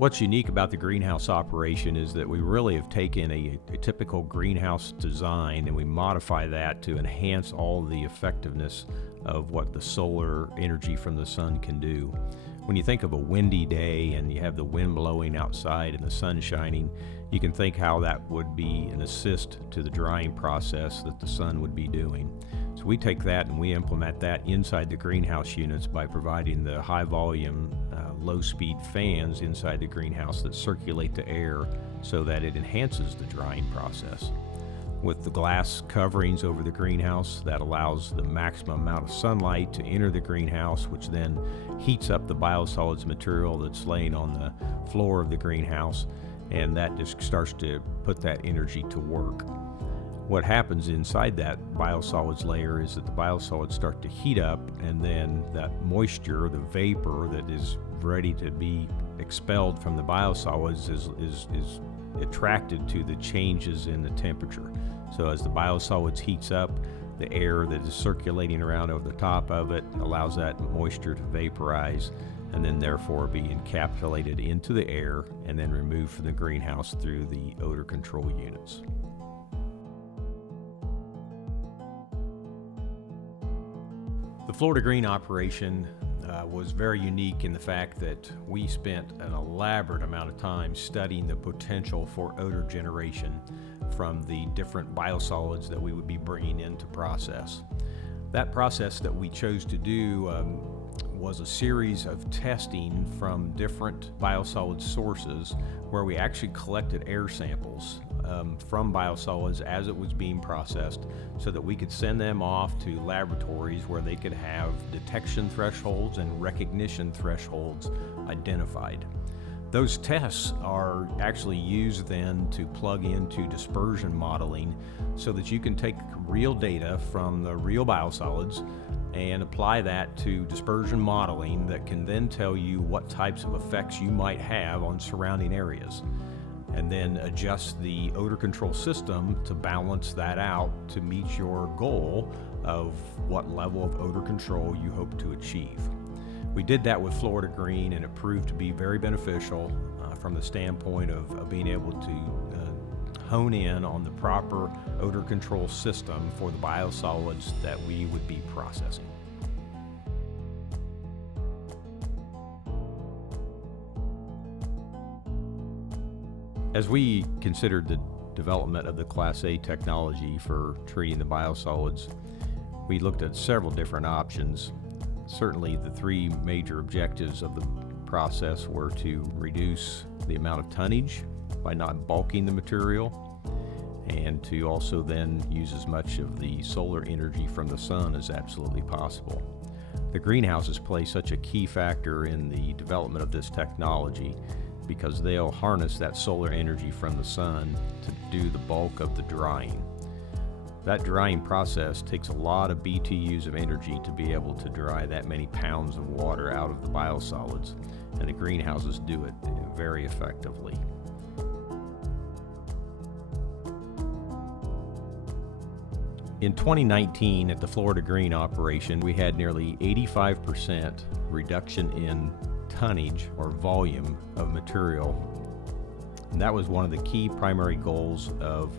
What's unique about the greenhouse operation is that we really have taken a typical greenhouse design and we modify that to enhance all the effectiveness of what the solar energy from the sun can do. When you think of a windy day and you have the wind blowing outside and the sun shining, you can think how that would be an assist to the drying process that the sun would be doing. So we take that and we implement that inside the greenhouse units by providing the high volume, low speed fans inside the greenhouse that circulate the air so that it enhances the drying process. With the glass coverings over the greenhouse, that allows the maximum amount of sunlight to enter the greenhouse, which then heats up the biosolids material that's laying on the floor of the greenhouse, and that just starts to put that energy to work. What happens inside that biosolids layer is that the biosolids start to heat up, and then that moisture, the vapor that is ready to be expelled from the biosolids is attracted to the changes in the temperature. So as the biosolids heats up, the air that is circulating around over the top of it allows that moisture to vaporize and then therefore be encapsulated into the air and then removed from the greenhouse through the odor control units. The FloridaGreen operation was very unique in the fact that we spent an elaborate amount of time studying the potential for odor generation from the different biosolids that we would be bringing into process. That process that we chose to do was a series of testing from different biosolid sources where we actually collected air samples from biosolids as it was being processed so that we could send them off to laboratories where they could have detection thresholds and recognition thresholds identified. Those tests are actually used then to plug into dispersion modeling so that you can take real data from the real biosolids and apply that to dispersion modeling that can then tell you what types of effects you might have on surrounding areas, and then adjust the odor control system to balance that out to meet your goal of what level of odor control you hope to achieve. We did that with FloridaGreen, and it proved to be very beneficial from the standpoint of being able to hone in on the proper odor control system for the biosolids that we would be processing. As we considered the development of the Class A technology for treating the biosolids, we looked at several different options. Certainly the three major objectives of the process were to reduce the amount of tonnage by not bulking the material, and to also then use as much of the solar energy from the sun as absolutely possible. The greenhouses play such a key factor in the development of this technology because they'll harness that solar energy from the sun to do the bulk of the drying. That drying process takes a lot of BTUs of energy to be able to dry that many pounds of water out of the biosolids, and the greenhouses do it very effectively. In 2019 at the FloridaGreen operation, we had nearly 85% reduction in tonnage or volume of material. And that was one of the key primary goals of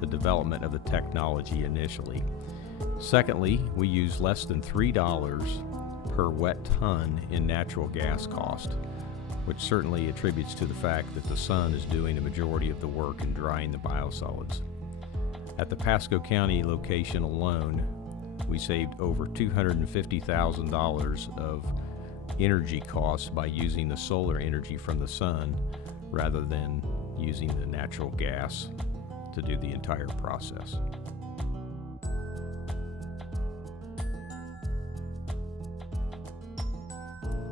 the development of the technology initially. Secondly, we use less than $3 per wet ton in natural gas cost, which certainly attributes to the fact that the sun is doing the majority of the work in drying the biosolids. At the Pasco County location alone, we saved over $250,000 of energy costs by using the solar energy from the sun rather than using the natural gas to do the entire process.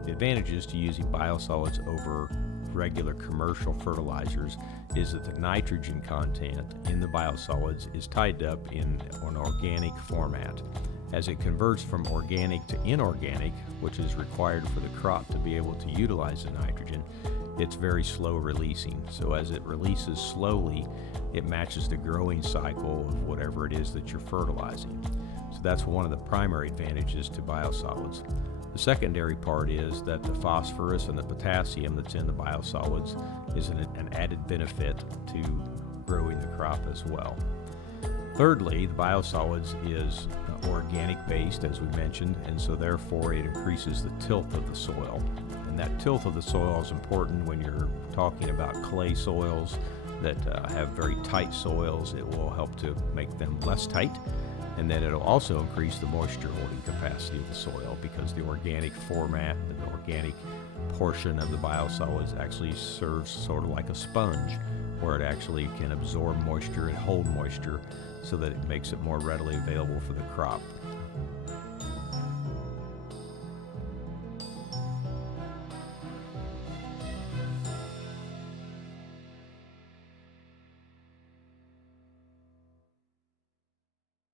The advantages to using biosolids over regular commercial fertilizers is that the nitrogen content in the biosolids is tied up in an organic format. As it converts from organic to inorganic, which is required for the crop to be able to utilize the nitrogen, it's very slow releasing. So as it releases slowly, it matches the growing cycle of whatever it is that you're fertilizing. So that's one of the primary advantages to biosolids. The secondary part is that the phosphorus and the potassium that's in the biosolids is an added benefit to growing the crop as well. Thirdly, the biosolids is organic based, as we mentioned, and so therefore it increases the tilth of the soil. And that tilth of the soil is important when you're talking about clay soils that have very tight soils. It will help to make them less tight, and then it'll also increase the moisture holding capacity of the soil, because the organic format, the organic portion of the biosolids actually serves sort of like a sponge, where it actually can absorb moisture and hold moisture so that it makes it more readily available for the crop.